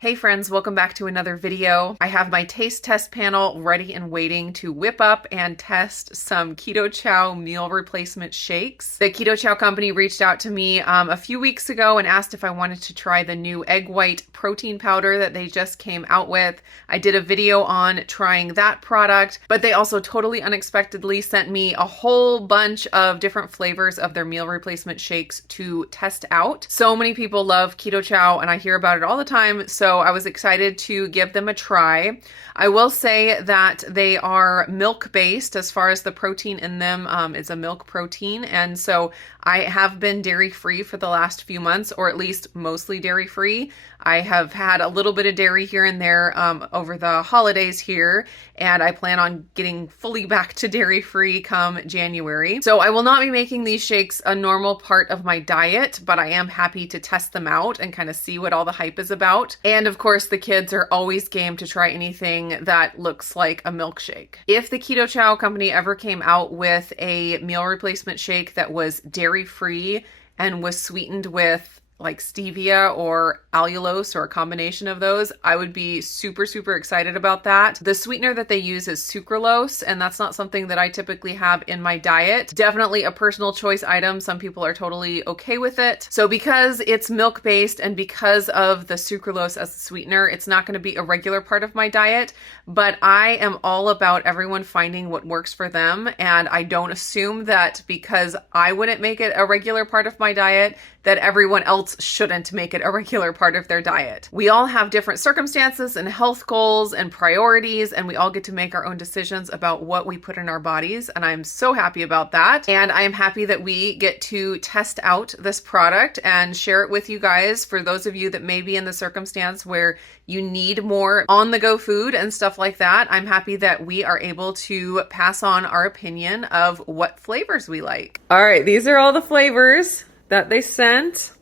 Hey friends, welcome back to another video. I have my taste test panel ready and waiting to whip up and test some ketochow meal replacement shakes. The ketochow company reached out to me a few weeks ago and asked if I wanted to try the new egg white protein powder that they just came out with. I did a video on trying that product, but they also totally unexpectedly sent me a whole bunch of different flavors of their meal replacement shakes to test out. So many people love ketochow and I hear about it all the time, so I was excited to give them a try. I will say that they are milk-based as far as the protein in them is a milk protein, and so I have been dairy-free for the last few months, or at least mostly dairy-free. I have had a little bit of dairy here and there over the holidays here, and I plan on getting fully back to dairy-free come January. So I will not be making these shakes a normal part of my diet, but I am happy to test them out and kind of see what all the hype is about. And of course, the kids are always game to try anything that looks like a milkshake. If the ketochow company ever came out with a meal replacement shake that was dairy-free and was sweetened with like stevia or allulose or a combination of those, I would be super, super excited about that. The sweetener that they use is sucralose, and that's not something that I typically have in my diet. Definitely a personal choice item. Some people are totally okay with it. So because it's milk-based and because of the sucralose as a sweetener, it's not going to be a regular part of my diet, but I am all about everyone finding what works for them, and I don't assume that because I wouldn't make it a regular part of my diet, that everyone else shouldn't make it a regular part of their diet. We all have different circumstances and health goals and priorities, and we all get to make our own decisions about what we put in our bodies, and I'm so happy about that. And I am happy that we get to test out this product and share it with you guys. For those of you that may be in the circumstance where you need more on-the-go food and stuff like that, I'm happy that we are able to pass on our opinion of what flavors we like. All right, these are all the flavors that they sent.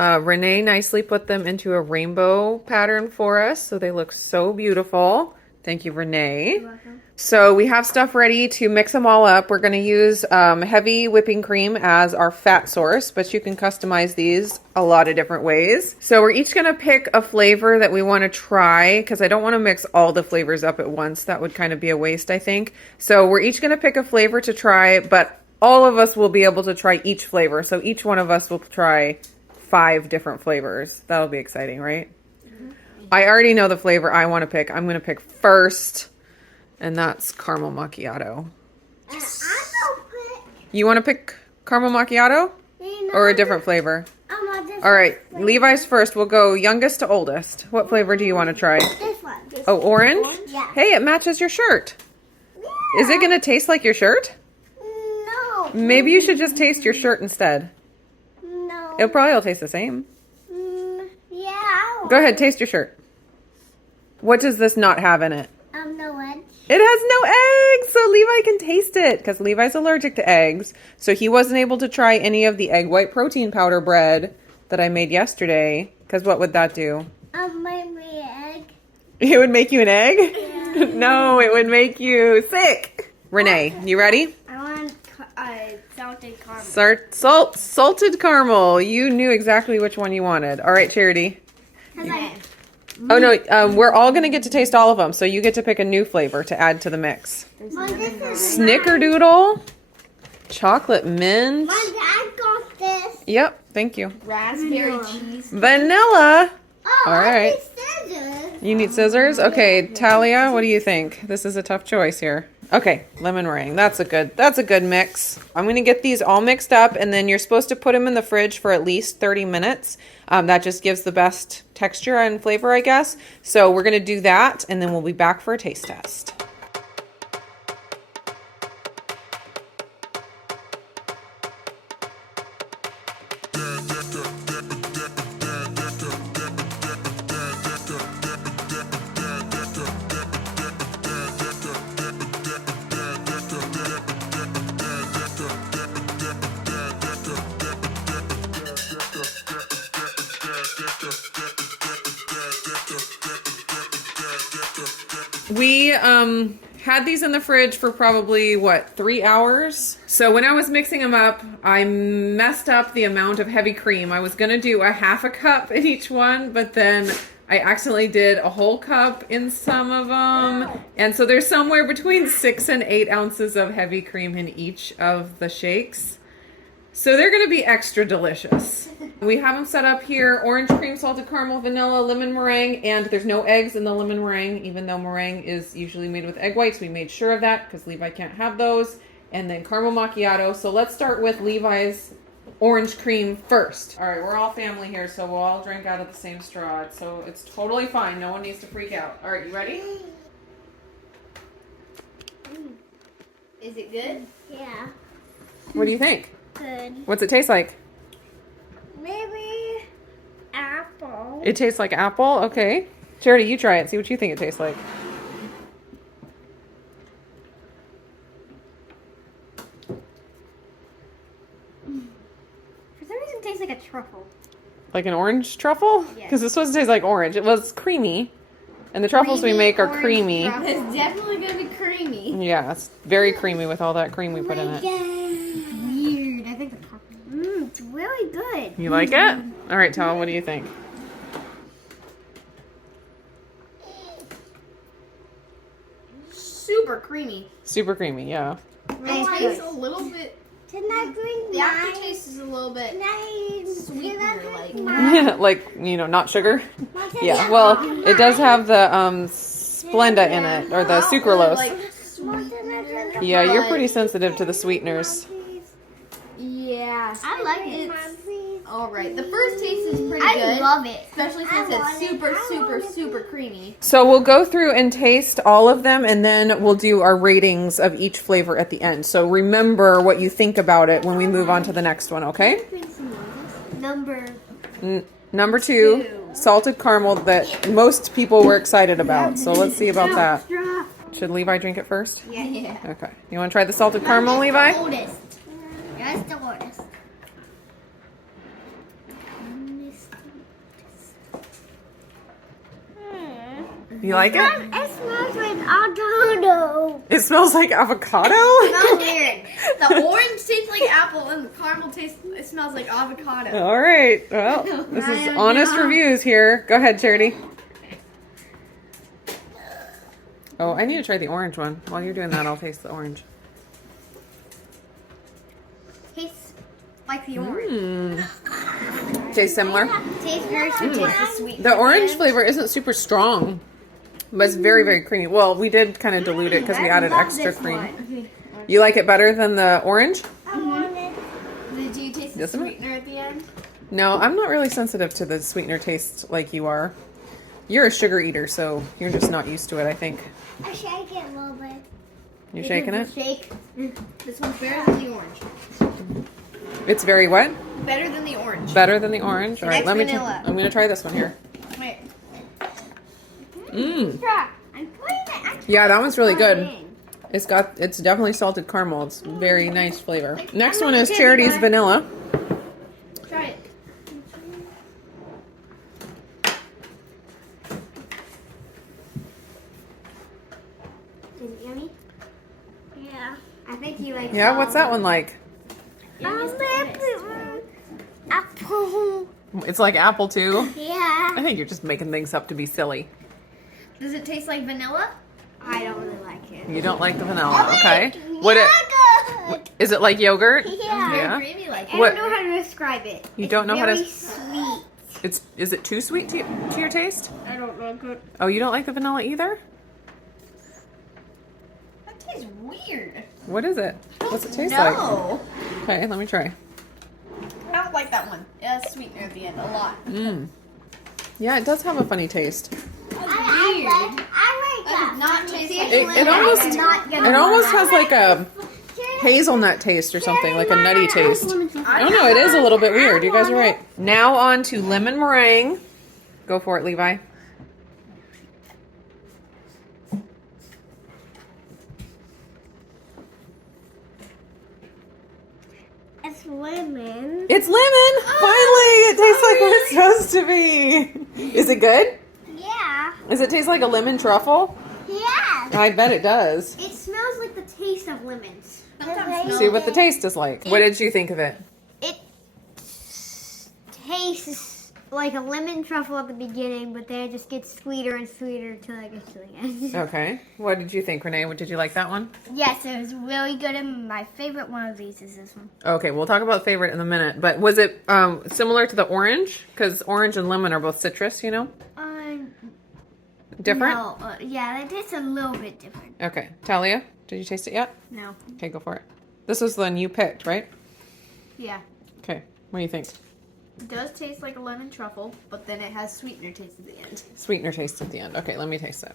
Renee nicely put them into a rainbow pattern for us, so they look so beautiful. Thank you, Renee. You're welcome. So we have stuff ready to mix them all up. We're going to use heavy whipping cream as our fat source, but you can customize these a lot of different ways. So we're each going to pick a flavor that we want to try, because I don't want to mix all the flavors up at once. That would kind of be a waste, I think. So we're each going to pick a flavor to try, but all of us will be able to try each flavor. So each one of us will try 5 different flavors. That'll be exciting, right? Mm-hmm. I already know the flavor I want to pick. I'm going to pick first, and that's caramel macchiato. You want to pick caramel macchiato? Or a different flavor? All right, Levi's first. We'll go youngest to oldest. What flavor do you want to try? This one. Oh, orange? Yeah. Hey, it matches your shirt. Yeah. Is it going to taste like your shirt? No. Maybe you should just taste your shirt instead. No. It'll probably all taste the same. Yeah. Go ahead, taste your shirt. What does this not have in it? No edge. It has no eggs, so Levi can taste it because Levi's allergic to eggs. So he wasn't able to try any of the egg white protein powder bread that I made yesterday, because what would that do? Make me an egg. It would make you an egg? Yeah. No, it would make you sick. Renee, you ready? I want salted caramel. Salted caramel. You knew exactly which one you wanted. All right, Charity. Oh no, we're all gonna get to taste all of them, so you get to pick a new flavor to add to the mix. Snickerdoodle, chocolate mint. My dad got this. Yep, thank you. Raspberry cheese. Vanilla. Oh, All right. I need scissors. You need scissors? Okay, Talia, what do you think? This is a tough choice here. Okay, lemon meringue. That's a good mix. I'm gonna get these all mixed up, and then you're supposed to put them in the fridge for at least 30 minutes. That just gives the best texture and flavor, I guess. So we're gonna do that, and then we'll be back for a taste test. We had these in the fridge for probably, 3 hours? So when I was mixing them up, I messed up the amount of heavy cream. I was going to do a half a cup in each one, but then I accidentally did a whole cup in some of them. And so there's somewhere between 6 and 8 ounces of heavy cream in each of the shakes. So they're going to be extra delicious. We have them set up here: orange cream, salted caramel, vanilla, lemon meringue, and there's no eggs in the lemon meringue, even though meringue is usually made with egg whites. We made sure of that because Levi can't have those. And then caramel macchiato. So let's start with Levi's orange cream first. All right, we're all family here, so we'll all drink out of the same straw. So it's totally fine. No one needs to freak out. All right, you ready? Is it good? Yeah. What do you think? Good. What's it taste like? Maybe apple. It tastes like apple? Okay. Charity, you try it. See what you think it tastes like. For some reason, it tastes like a truffle. Like an orange truffle? Yes. Because it's supposed to taste like orange. It was creamy. And the truffles we make are creamy. It's definitely going to be creamy. Yeah, it's very creamy with all that cream we put in it. Weird. I think the truffle. It's really good. You like it? All right, Tal, what do you think? Super creamy. Super creamy, yeah. It tastes a little bit. Can I bring The aftertaste is a little bit sweetener like. Like, you know, not sugar? Yeah, well, it does have the Splenda in it, or the sucralose. Like sweet. Yeah, you're pretty sensitive to the sweeteners. Yeah. I like it. All right. The first taste is pretty I good. love it. Especially since it's super creamy. So we'll go through and taste all of them, and then we'll do our ratings of each flavor at the end. So remember what you think about it when we move on to the next one, okay? Number 2, salted caramel that most people were excited about. So let's see about that. Should Levi drink it first? Yeah. Okay. You want to try the salted caramel, Levi? Oldest. That's the oldest. You like it? It smells like avocado. It smells like avocado? Smells weird. The orange tastes like apple, and the caramel it smells like avocado. All right. Well, this is honest reviews here. Go ahead, Charity. Oh, I need to try the orange one. While you're doing that, I'll taste the orange. Tastes like the orange. Tastes similar. Tastes very sweet. Tastes sweet. The orange flavor isn't super strong, but it's very, very creamy. Well, we did kind of dilute it because we added extra cream. You like it better than the orange? Did you taste the Yes, ma'am. sweetener at the end? No, I'm not really sensitive to the sweetener taste like you are. You're a sugar eater, so you're just not used to it, I think. I shake it a little bit. You shaking it? Shake. This one's better than the orange. It's very what? Better than the orange. Better than the orange? All right, Next let me vanilla. I'm going to try this one here. Wait. I'm putting it. Yeah, that one's really good. It's definitely salted caramel. It's very nice flavor. Next one is Charity's vanilla. Try it. Is it yummy? Yeah. I think you like. Yeah, what's that one like? Apple. It's like apple too. Yeah. I think you're just making things up to be silly. Does it taste like vanilla? I don't really like it. You don't like the vanilla, okay? Is it like yogurt? Yeah. Very Yeah. creamy like I it. What- don't know how to describe it. You don't know how to. Very sweet. Is it too sweet to your taste? I don't like it. Oh, you don't like the vanilla either? That tastes weird. What is it? What's it taste like? No. Okay, let me try. I don't like that one. It has sweetener at the end a lot. Yeah, it does have a funny taste. I like That does not taste like It almost has like a hazelnut taste or something, like a nutty taste. I don't know, it is a little bit weird. You guys are right. Now on to lemon meringue. Go for it, Levi. It's lemon. It's lemon! Finally! It tastes like what it's supposed to be. Is it good? Yeah. Does it taste like a lemon truffle? Yeah. I bet it does. It smells like the taste of lemons. See what the taste is like. What did you think of it? It tastes like a lemon truffle at the beginning, but then it just gets sweeter and sweeter until it gets to the end. Okay. What did you think, Renee? Did you like that one? Yes, it was really good, and my favorite one of these is this one. Okay, we'll talk about favorite in a minute. But was it similar to the orange? Because orange and lemon are both citrus, you know? Different? No, yeah, it tastes a little bit different. Okay. Talia, did you taste it yet? No. Okay, go for it. This was the one you picked, right? Yeah. Okay. What do you think? It does taste like a lemon truffle, but then it has sweetener taste at the end. Sweetener taste at the end. Okay, let me taste it.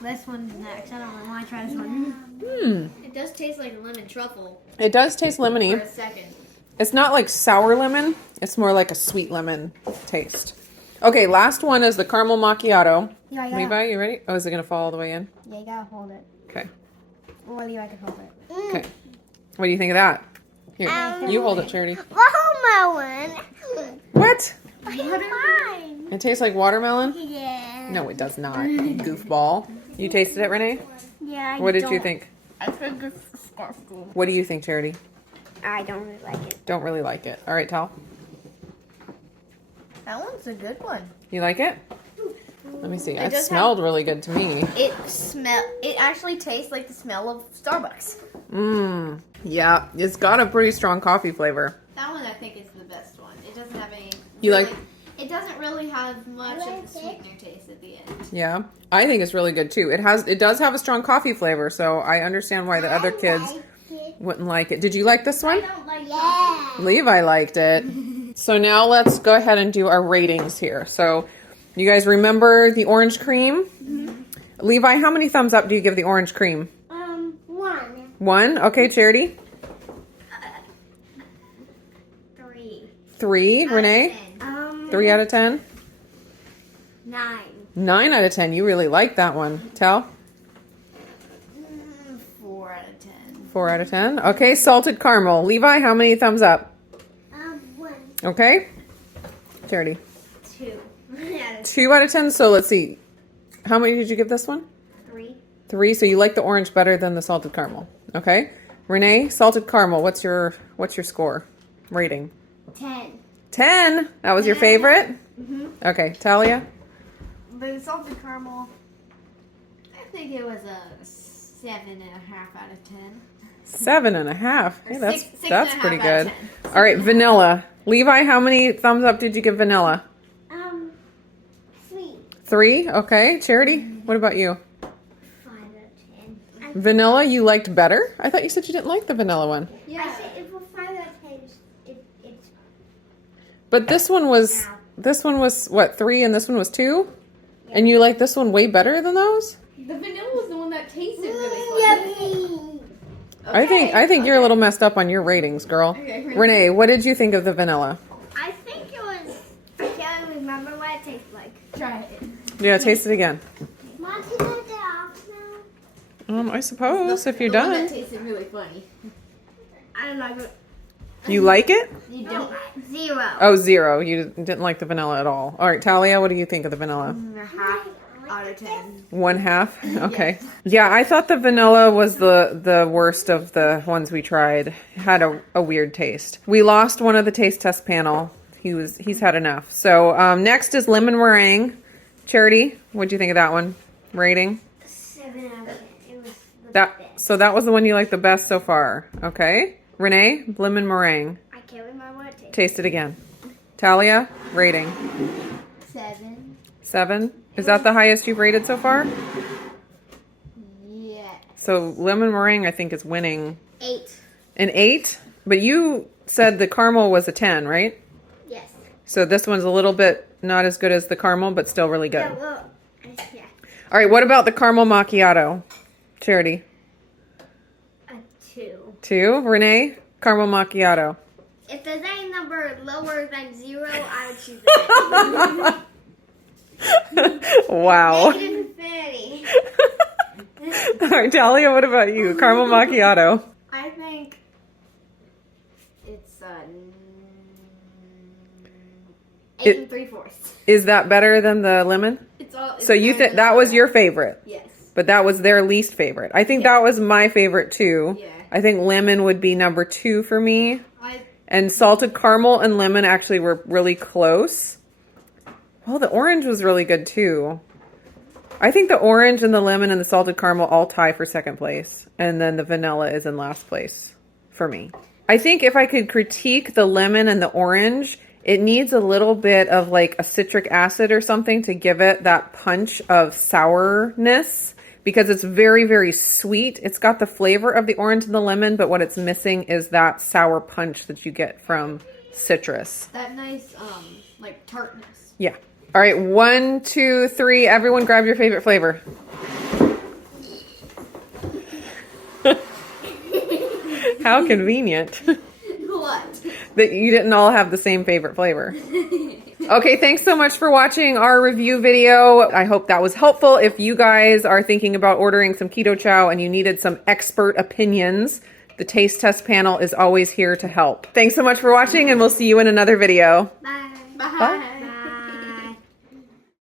This one's next. I don't know. I want to try this one. It does taste like a lemon truffle It does taste for lemony. a second. It's not like sour lemon. It's more like a sweet lemon taste. Okay, last one is the caramel macchiato. Yeah, Levi, you ready? Oh, is it going to fall all the way in? Yeah, you gotta hold it. Okay. Or Levi can hold it. Okay. What do you think of that? Here, you hold it, Charity. Watermelon. What? Mine. It tastes like watermelon? Yeah. No, it does not. Goofball. You tasted it, Renee? Yeah. What did you think? I think it's disgusting. What do you think, Charity? I don't really like it. Don't really like it. All right, Tal. That one's a good one. You like it? Let me see. It does smelled really good to me. It actually tastes like the smell of Starbucks. Mmm. Yeah, it's got a pretty strong coffee flavor. That one I think is the best one. It doesn't have any. You like- It doesn't really have much of the sweetener taste at the end. Yeah, I think it's really good too. It does have a strong coffee flavor, so I understand why the other kids wouldn't like it. Did you like this one? don't like Levi liked it. So now let's go ahead and do our ratings here. So you guys remember the orange cream? Levi, how many thumbs up do you give the orange cream? 1. 1? Okay, Charity? 3. 3. Renee? 3 out of 10? 9. 9 out of 10. You really like that one. Tell? 4 out of 10. 4 out of 10. Okay, salted caramel. Levi, how many thumbs up? 1. Okay. Charity? 2. 2 out of 10. So let's see. How many did you give this one? 3. 3. So you like the orange better than the salted caramel. Okay. Renee, salted caramel. What's your score? Rating? 10. 10. That was your favorite? Okay. Talia? The salted caramel, I think it was a 7.5 out of 10. 7.5. Hey, that's six that's and a pretty half out of good. 10. All right, vanilla. Levi, how many thumbs up did you give vanilla? 3. 3. Okay. Charity, what about you? 5 out of 10. Vanilla, you liked better? I thought you said you didn't like the vanilla one. I said if we're 5 out of 10, it's But this one was what, 3 and this one was 2? And you like this one way better than those? The vanilla was the one that tasted really funny. I think you're a little messed up on your ratings, girl. Okay, Renee, what did you think of the vanilla? I think it was. I can't remember what it tastes like. Try it. Yeah, taste it again. Mom, can I get off now? I suppose if you're The one done. that tasted really funny. I don't like it. You like it? You don't. 0. Oh, 0. You didn't like the vanilla at all. All right, Talia, what do you think of the vanilla? Half out of 10. 1/2? Okay. Yeah, I thought the vanilla was the worst of the ones we tried. It had a weird taste. We lost one of the taste test panel. He's had enough. So next is lemon meringue. Charity, what'd you think of that one? Rating? 7 out of 10. It was the That best. so that was the one you liked the best so far. Okay. Renee, lemon meringue. I can't remember what it tastes. Taste it again. Talia, rating. 7. 7. Is that the highest you've rated so far? Yeah. So lemon meringue, I think, is winning 8. an 8. But you said the caramel was a 10, right? Yes. So this one's a little bit not as good as the caramel, but still really good. Yeah, well, yeah. All right, what about the caramel macchiato? Charity. A 2. 2. Renee, caramel macchiato. If there's any number lower than 0, I would choose that. Wow. Negative infinity. All right, Talia, what about you? Caramel macchiato. I think it's 8 3/4. Is that better than the lemon? It's all. So you think that was your favorite? Yes. But that was their least favorite. I think that was my favorite too. Yeah. I think lemon would be number 2 for me. And salted caramel and lemon actually were really close. Well, the orange was really good too. I think the orange and the lemon and the salted caramel all tie for second place. And then the vanilla is in last place for me. I think if I could critique the lemon and the orange, it needs a little bit of like a citric acid or something to give it that punch of sourness, because it's very, very sweet. It's got the flavor of the orange and the lemon, but what it's missing is that sour punch that you get from citrus. That nice, like tartness. Yeah. All right, 1, 2, 3. Everyone grab your favorite flavor. How convenient. What? That you didn't all have the same favorite flavor. Okay, thanks so much for watching our review video. I hope that was helpful. If you guys are thinking about ordering some ketochow and you needed some expert opinions, the taste test panel is always here to help. Thanks so much for watching, and we'll see you in another video. Bye. Bye. Bye.